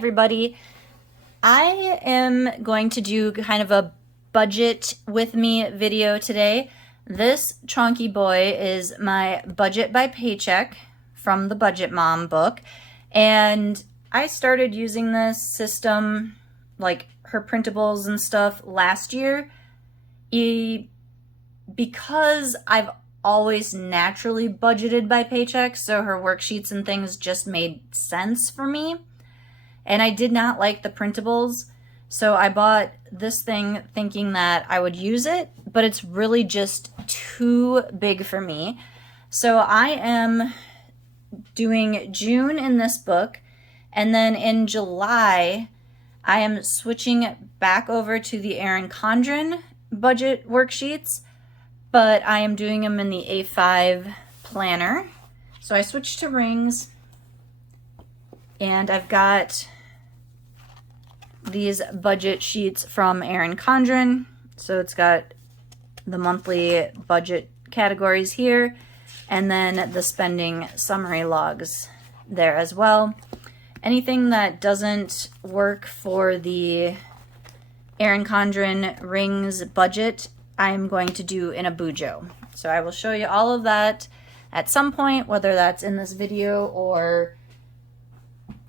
everybody. I am going to do kind of a budget with me video today. This chunky boy is my Budget by Paycheck from the Budget Mom book. And I started using this system, like her printables and stuff, last year. Because I've always naturally budgeted by paycheck, so her worksheets and things just made sense for me. And I did not like the printables, so I bought this thing thinking that I would use it, but it's really just too big for me. So I am doing June in this book, and then in July, I am switching back over to the Erin Condren budget worksheets, but I am doing them in the A5 planner. So I switched to rings, and I've got these budget sheets from Erin Condren. So it's got the monthly budget categories here, and then the spending summary logs there as well. Anything that doesn't work for the Erin Condren rings budget, I'm going to do in a bujo. So I will show you all of that at some point, whether that's in this video or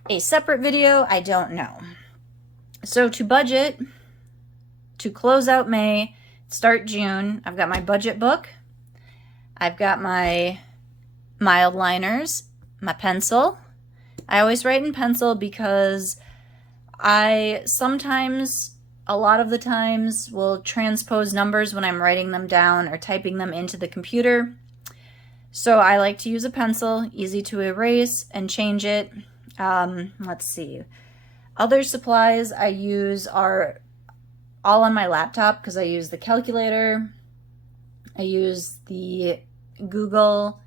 a separate video, I don't know. So to budget, to close out May, start June, I've got my budget book, I've got my mild liners, my pencil. I always write in pencil because I sometimes, a lot of the times, will transpose numbers when I'm writing them down or typing them into the computer. So I like to use a pencil, easy to erase and change it. Let's see. Other supplies I use are all on my laptop because I use the calculator. I use the Google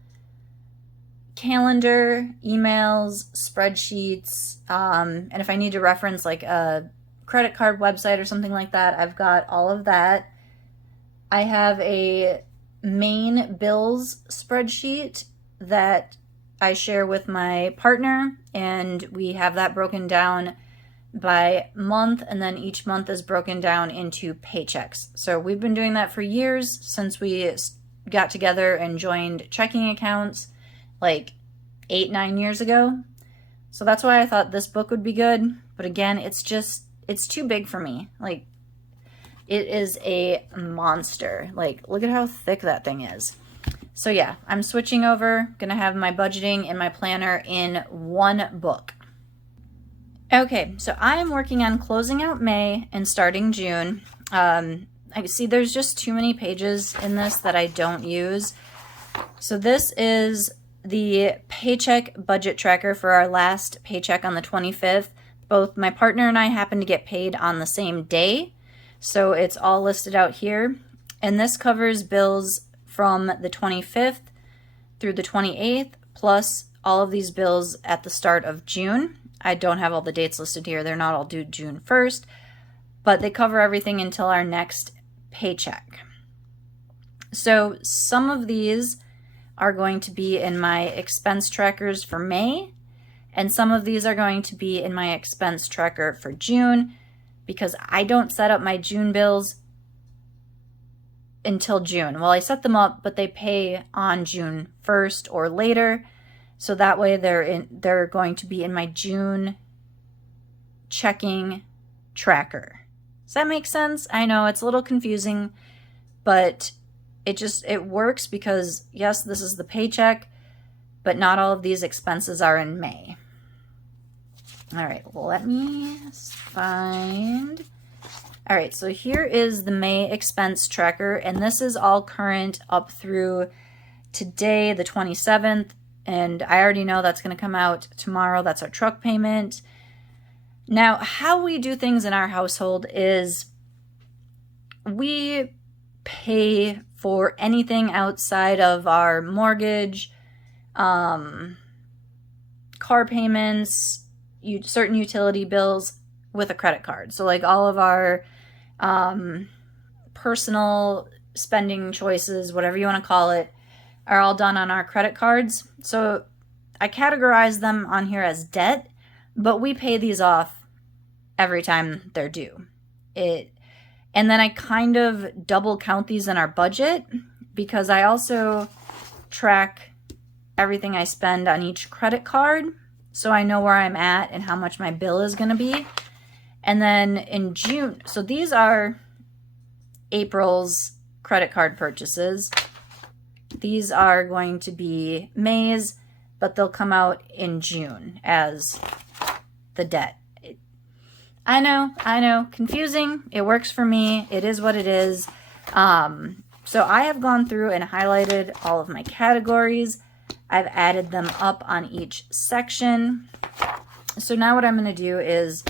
Calendar, emails, spreadsheets, and if I need to reference like a credit card website or something like that, I've got all of that. I have a main bills spreadsheet that I share with my partner, and we have that broken down by month, and then each month is broken down into paychecks. So we've been doing that for years, since we got together and joined checking accounts like 8-9 years ago. So that's why I thought this book would be good. But again, it's too big for me. Like, it is a monster. Like, look at how thick that thing is. So yeah, I'm switching over. Gonna have my budgeting and my planner in one book. Okay, so I am working on closing out May and starting June. I see there's just too many pages in this that I don't use. So this is the paycheck budget tracker for our last paycheck on the 25th. Both my partner and I happen to get paid on the same day, so it's all listed out here. And this covers bills from the 25th through the 28th, plus all of these bills at the start of June. I don't have all the dates listed here. They're not all due June 1st, but they cover everything until our next paycheck. So some of these are going to be in my expense trackers for May, and some of these are going to be in my expense tracker for June, because I don't set up my June bills until June. Well, I set them up, but they pay on June 1st or later, so that way they're going to be in my June checking tracker. Does that make sense? I know it's a little confusing, but it works because, yes, this is the paycheck, but not all of these expenses are in May. All right, well, let me find. All right, so here is the May expense tracker, and this is all current up through today, the 27th, and I already know that's going to come out tomorrow. That's our truck payment. Now, how we do things in our household is we pay for anything outside of our mortgage, car payments, certain utility bills with a credit card. So like all of our personal spending choices, whatever you want to call it, are all done on our credit cards. So I categorize them on here as debt, but we pay these off every time they're due. And then I kind of double count these in our budget because I also track everything I spend on each credit card, so I know where I'm at and how much my bill is going to be. And then in June, so these are April's credit card purchases. These are going to be May's, but they'll come out in June as the debt. I know, confusing. It works for me. It is what it is. So I have gone through and highlighted all of my categories. I've added them up on each section. So now what I'm going to do is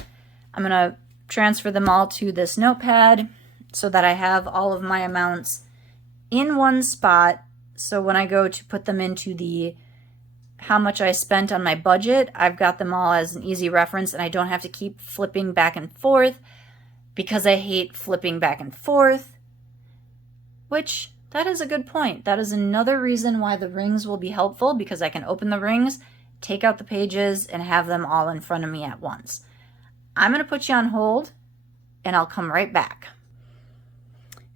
I'm going to transfer them all to this notepad so that I have all of my amounts in one spot. So when I go to put them into the how much I spent on my budget, I've got them all as an easy reference and I don't have to keep flipping back and forth because I hate flipping back and forth, which that is a good point. That is another reason why the rings will be helpful, because I can open the rings, take out the pages, and have them all in front of me at once. I'm going to put you on hold and I'll come right back.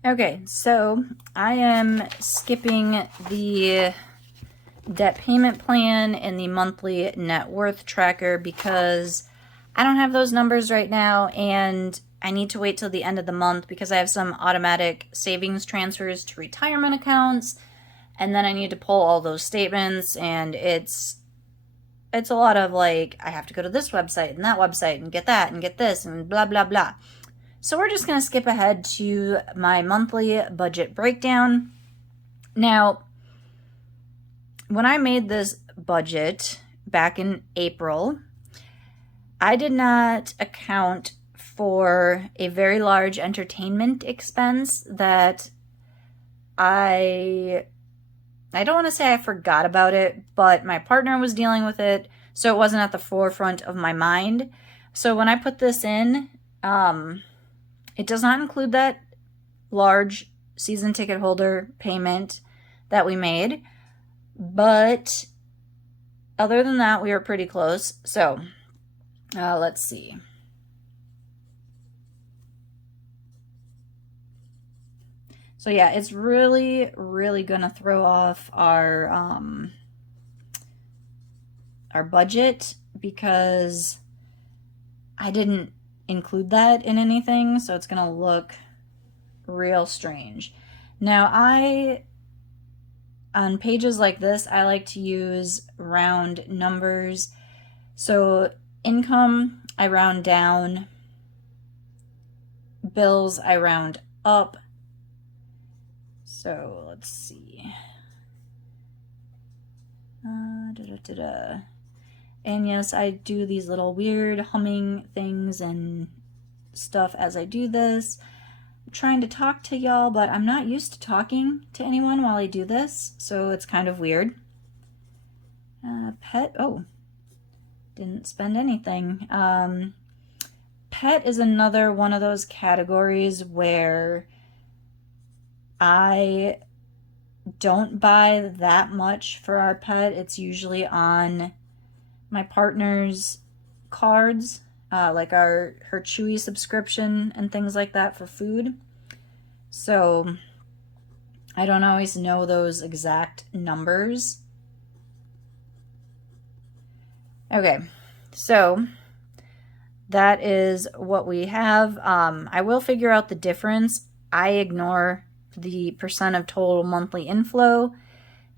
Okay, so I am skipping the debt payment plan and the monthly net worth tracker because I don't have those numbers right now, and I need to wait till the end of the month because I have some automatic savings transfers to retirement accounts, and then I need to pull all those statements, and it's a lot of like, I have to go to this website and that website and get that and get this and blah, blah, blah. So we're just going to skip ahead to my monthly budget breakdown. Now, when I made this budget back in April, I did not account for a very large entertainment expense that I don't want to say I forgot about it, but my partner was dealing with it, so it wasn't at the forefront of my mind. So when I put this in, it does not include that large season ticket holder payment that we made, but other than that, we were pretty close. So let's see. So yeah, it's really, really gonna throw off our budget because I didn't include that in anything, so it's gonna look real strange. Now on pages like this, I like to use round numbers. So income, I round down. Bills, I round up. So let's see. And yes, I do these little weird humming things and stuff as I do this. I'm trying to talk to y'all, but I'm not used to talking to anyone while I do this, so it's kind of weird. Pet, oh, didn't spend anything. Pet is another one of those categories where I don't buy that much for our pet. It's usually on my partner's cards, like her Chewy subscription and things like that for food. So I don't always know those exact numbers. Okay, so that is what we have. I will figure out the difference. I ignore the percent of total monthly inflow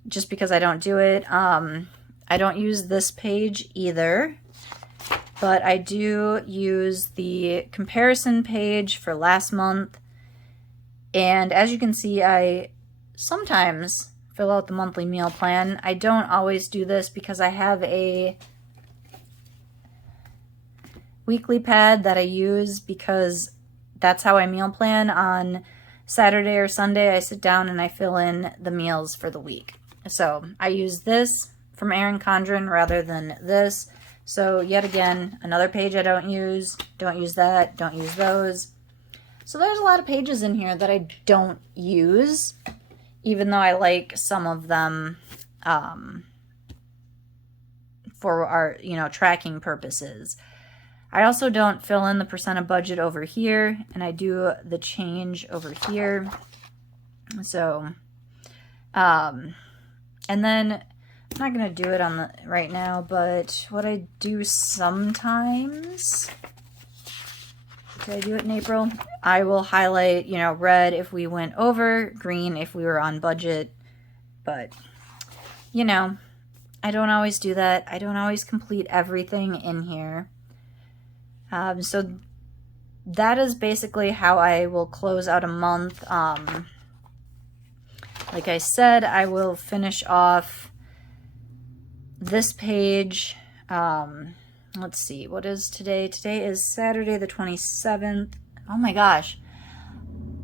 just because I don't do it. I don't use this page either, but I do use the comparison page for last month. And as you can see, I sometimes fill out the monthly meal plan. I don't always do this because I have a weekly pad that I use because that's how I meal plan. On Saturday or Sunday, I sit down and I fill in the meals for the week. So I use this from Erin Condren rather than this. So yet again, another page I don't use that, don't use those. So there's a lot of pages in here that I don't use, even though I like some of them for our, tracking purposes. I also don't fill in the percent of budget over here, and I do the change over here. So, and then I'm not going to do it on right now, but what I do sometimes, did I do it in April? I will highlight, red if we went over, green if we were on budget, but, I don't always do that. I don't always complete everything in here. So that is basically how I will close out a month. Like I said, I will finish off this page. Let's see, what is today? Today is Saturday the 27th. Oh my gosh.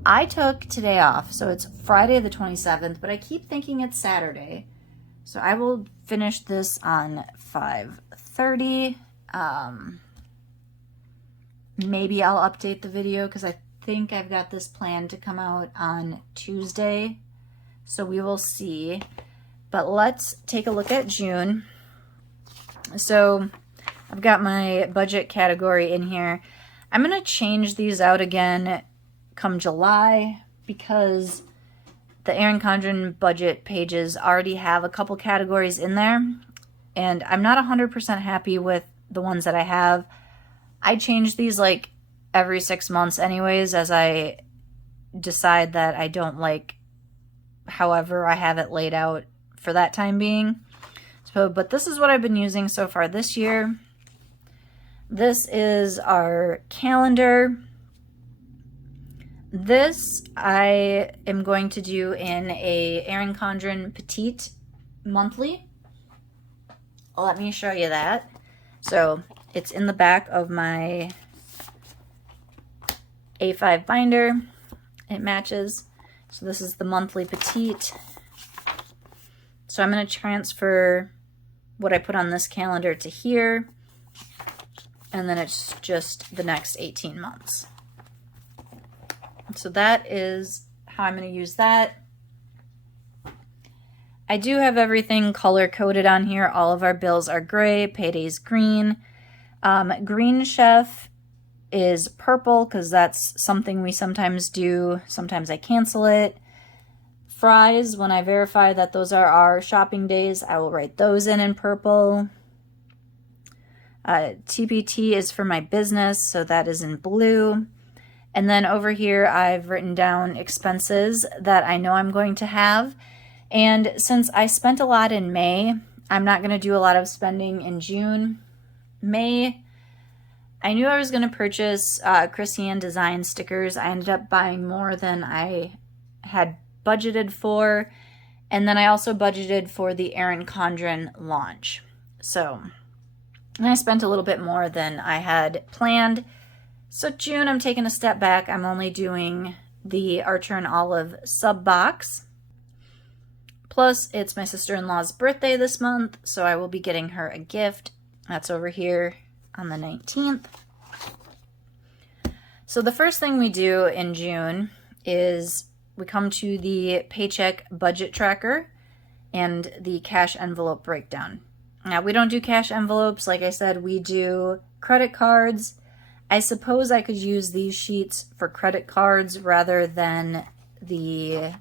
I took today off, so it's Friday the 27th, but I keep thinking it's Saturday. So I will finish this on 5:30. Maybe I'll update the video because I think I've got this planned to come out on Tuesday. So we will see. But let's take a look at June. So I've got my budget category in here. I'm going to change these out again come July because the Erin Condren budget pages already have a couple categories in there. And I'm not 100% happy with the ones that I have. I change these like every 6 months anyways, as I decide that I don't like however I have it laid out for that time being. So, but this is what I've been using so far this year. This is our calendar. This I am going to do in a Erin Condren Petite monthly. Let me show you that. So it's in the back of my A5 binder. It matches. So this is the monthly petite. So I'm going to transfer what I put on this calendar to here. And then it's just the next 18 months. So that is how I'm going to use that. I do have everything color coded on here. All of our bills are gray. Payday's green. Green Chef is purple because that's something we sometimes do. Sometimes I cancel it. Fries, when I verify that those are our shopping days, I will write those in purple. TPT is for my business, so that is in blue. And then over here, I've written down expenses that I know I'm going to have. And since I spent a lot in May, I'm not going to do a lot of spending in June. May, I knew I was going to purchase Christiane Design stickers. I ended up buying more than I had budgeted for. And then I also budgeted for the Erin Condren launch. So I spent a little bit more than I had planned. So June, I'm taking a step back. I'm only doing the Archer and Olive sub box. Plus, it's my sister-in-law's birthday this month, so I will be getting her a gift. That's over here on the 19th. So the first thing we do in June is we come to the paycheck budget tracker and the cash envelope breakdown. Now, we don't do cash envelopes. Like I said, we do credit cards. I suppose I could use these sheets for credit cards rather than the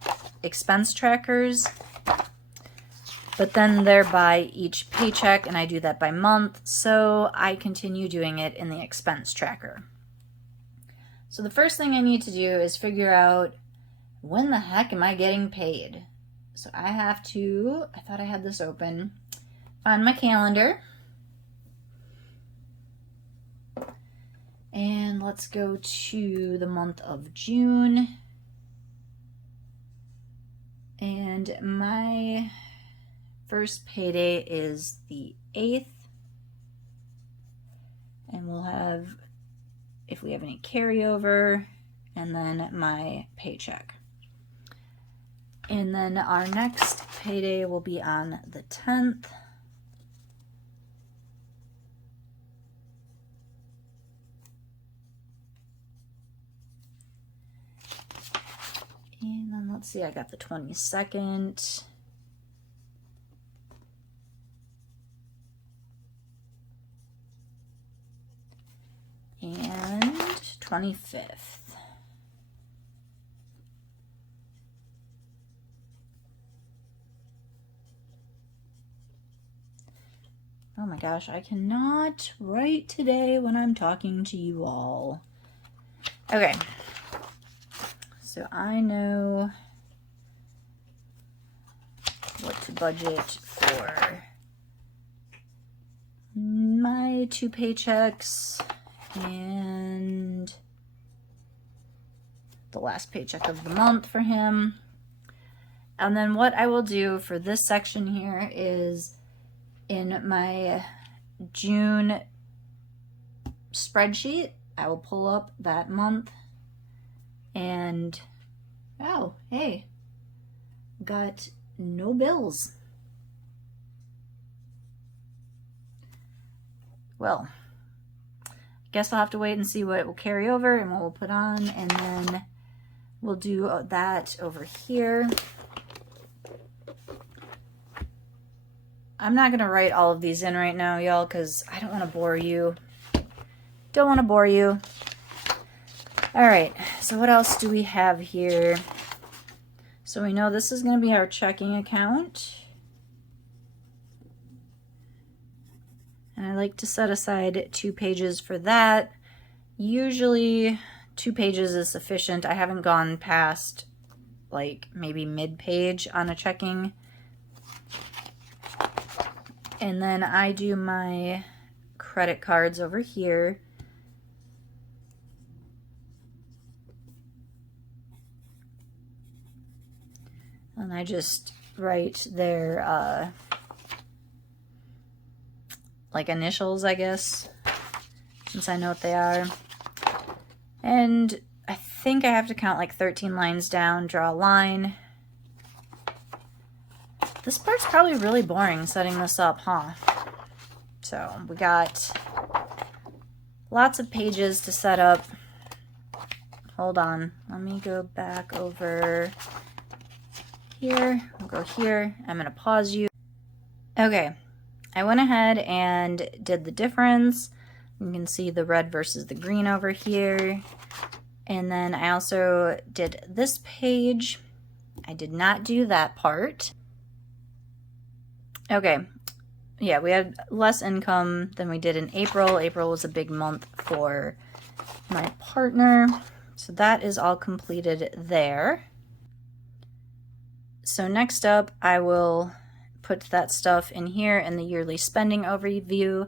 expense trackers. But then they're by each paycheck, and I do that by month, so I continue doing it in the expense tracker. So the first thing I need to do is figure out when the heck am I getting paid? So I have to, I thought I had this open, find my calendar. And let's go to the month of June. And my first payday is the 8th. And we'll have, if we have any carryover, and then my paycheck. And then our next payday will be on the 10th. And then let's see, I got the 22nd. 25th. Oh my gosh, I cannot write today when I'm talking to you all. Okay, so I know what to budget for my 2 paychecks and the last paycheck of the month for him. And then what I will do for this section here is in my June spreadsheet, I will pull up that month and, oh, hey, got no bills. Well, I guess I'll have to wait and see what it will carry over and what we'll put on, and then we'll do that over here. I'm not going to write all of these in right now, y'all, because I don't want to bore you. Don't want to bore you. All right, so what else do we have here? So we know this is going to be our checking account. And I like to set aside 2 pages for that. Usually 2 pages is sufficient. I haven't gone past like maybe mid-page on a checking. And then I do my credit cards over here. And I just write their like initials, I guess, since I know what they are. And I think I have to count like 13 lines down, draw a line. This part's probably really boring setting this up, huh? So we got lots of pages to set up. Hold on, let me go back over here. We'll go here. I'm gonna pause you. Okay, I went ahead and did the difference. You can see the red versus the green over here. And then I also did this page. I did not do that part. Okay, yeah, we had less income than we did in April. April was a big month for my partner. So that is all completed there. So next up, I will put that stuff in here in the yearly spending overview.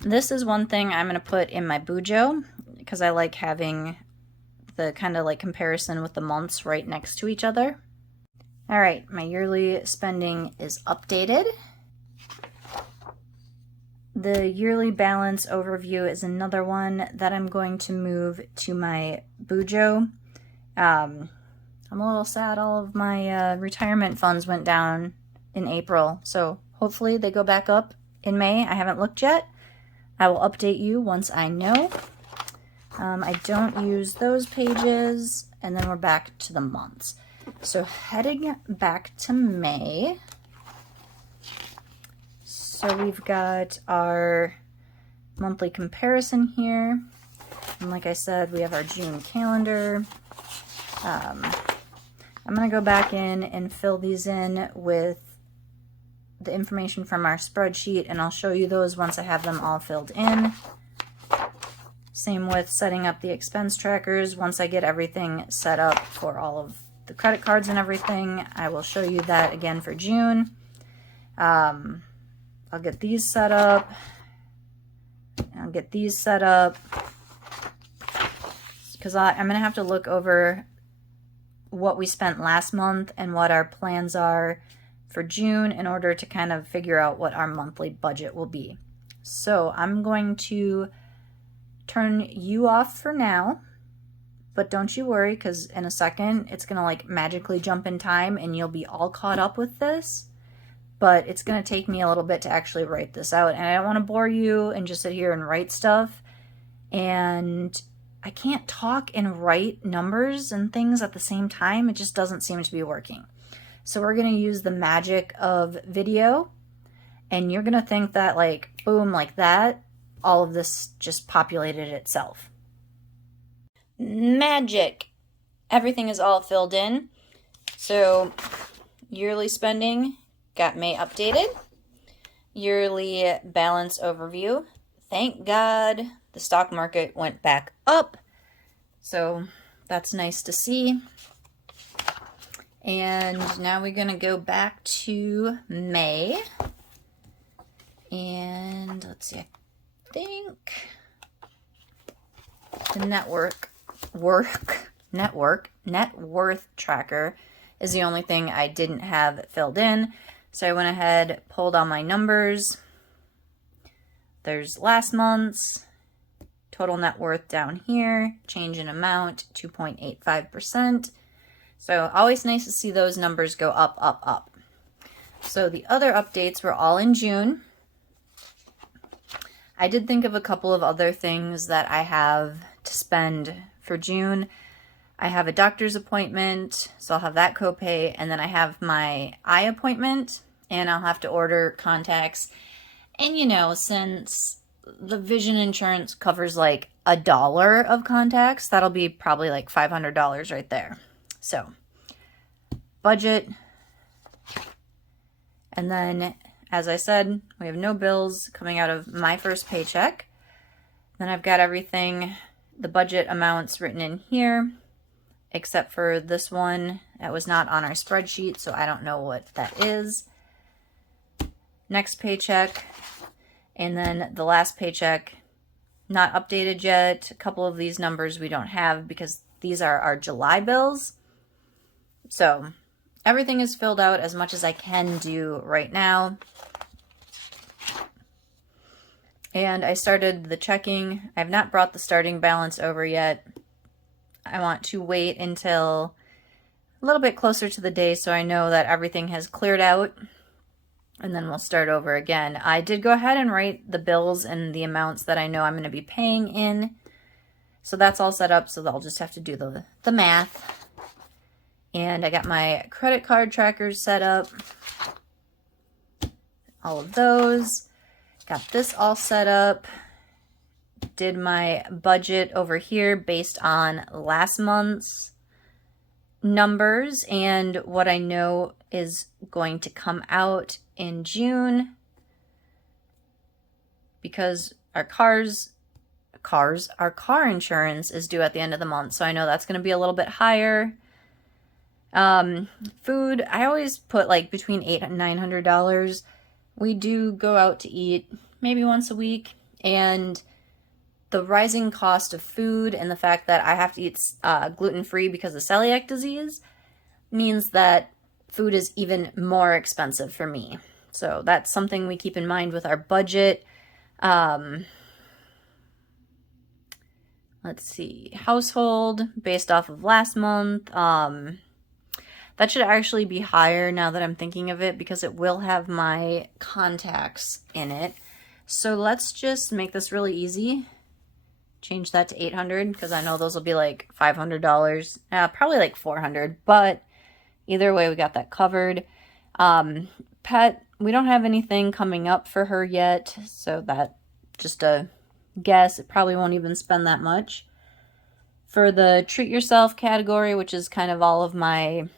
This is one thing I'm going to put in my Bujo because I like having the kind of like comparison with the months right next to each other. All right, my yearly spending is updated. The yearly balance overview is another one that I'm going to move to my Bujo. I'm a little sad all of my retirement funds went down in April, so hopefully they go back up in May. I haven't looked yet. I will update you once I know. I don't use those pages, and then we're back to the months. So heading back to May, so we've got our monthly comparison here. And like I said, we have our June calendar. I'm going to go back in and fill these in with the information from our spreadsheet, and I'll show you those once I have them all filled in. Same with setting up the expense trackers. Once I get everything set up for all of the credit cards and everything, I will show you that again for June. I'll get these set up. I'll get these set up because I'm going to have to look over what we spent last month and what our plans are for June in order to kind of figure out what our monthly budget will be. So I'm going to turn you off for now, but don't you worry, because in a second it's going to like magically jump in time and you'll be all caught up with this. But it's going to take me a little bit to actually write this out, and I don't want to bore you and just sit here and write stuff. And I can't talk and write numbers and things at the same time. It just doesn't seem to be working. So we're going to use the magic of video, and you're going to think that like, boom, like that, all of this just populated itself. magic. Everything is all filled in. So yearly spending got May updated. Yearly balance overview. Thank God the stock market went back up. So that's nice to see. And now we're going to go back to May. And let's see, I think the net worth tracker is the only thing I didn't have filled in. So I went ahead, pulled all my numbers. There's last month's total net worth down here, change in amount 2.85%. So always nice to see those numbers go up, up, up. So the other updates were all in June. I did think of a couple of other things that I have to spend for June. I have a doctor's appointment, so I'll have that copay, and then I have my eye appointment, and I'll have to order contacts. And you know, since the vision insurance covers like $1 of contacts, that'll be probably like $500 right there. So, budget. And then, as I said, we have no bills coming out of my first paycheck. Then I've got everything, the budget amounts written in here, except for this one that was not on our spreadsheet, so I don't know what that is. Next paycheck, and then the last paycheck, not updated yet. A couple of these numbers we don't have because these are our July bills. So everything is filled out as much as I can do right now. And I started the checking. I have not brought the starting balance over yet. I want to wait until a little bit closer to the day so I know that everything has cleared out, and then we'll start over again. I did go ahead and write the bills and the amounts that I know I'm going to be paying in. So that's all set up, so I'll just have to do the math. And I got my credit card trackers set up. All of those. Got this all set up. Did my budget over here based on last month's numbers and what I know is going to come out in June, because our car insurance is due at the end of the month, so I know that's going to be a little bit higher. Food, I always put like between $800 and $900. We do go out to eat maybe once a week, and the rising cost of food and the fact that I have to eat gluten-free because of celiac disease means that food is even more expensive for me. So that's something we keep in mind with our budget. Let's see, household based off of last month. That should actually be higher now that I'm thinking of it, because it will have my contacts in it. So let's just make this really easy. Change that to $800, because I know those will be like $500, probably like $400, but either way, we got that covered. Pet, we don't have anything coming up for her yet, so that just a guess. It probably won't even spend that much. For the treat yourself category, which is kind of all of my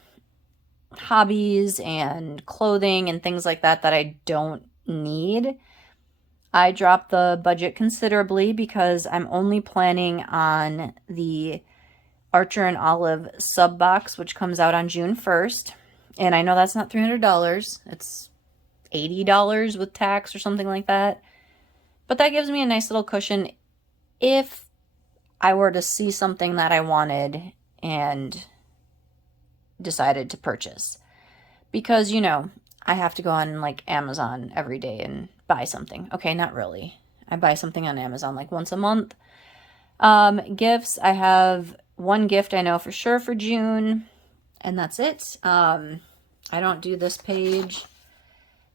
hobbies and clothing and things like that that I don't need, I dropped the budget considerably because I'm only planning on the Archer and Olive sub box, which comes out on June 1st. And I know that's not $300. It's $80 with tax or something like that. But that gives me a nice little cushion if I were to see something that I wanted and decided to purchase. Because, you know, I have to go on like Amazon every day and buy something. Okay, not really. I buy something on Amazon like once a month. Gifts, I have one gift I know for sure for June, and that's it. I don't do this page.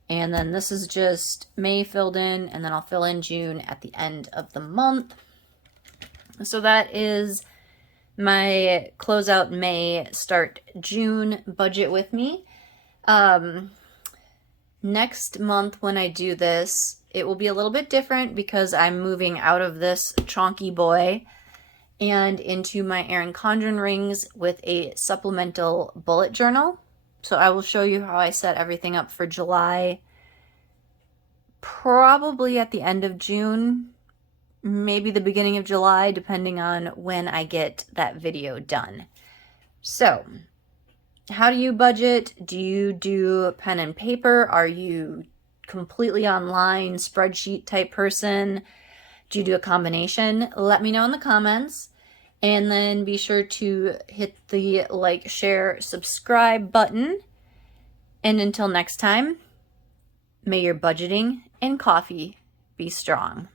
And then this is just May filled in, and then I'll fill in June at the end of the month. So that is my closeout May, start June budget with me. Next month when I do this, it will be a little bit different because I'm moving out of this chonky boy and into my Erin Condren rings with a supplemental bullet journal. So I will show you how I set everything up for July, probably at the end of June, maybe the beginning of July, depending on when I get that video done. So, how do you budget? Do you do pen and paper? Are you completely online, spreadsheet type person? Do you do a combination? Let me know in the comments. And then be sure to hit the like, share, subscribe button. And until next time, may your budgeting and coffee be strong.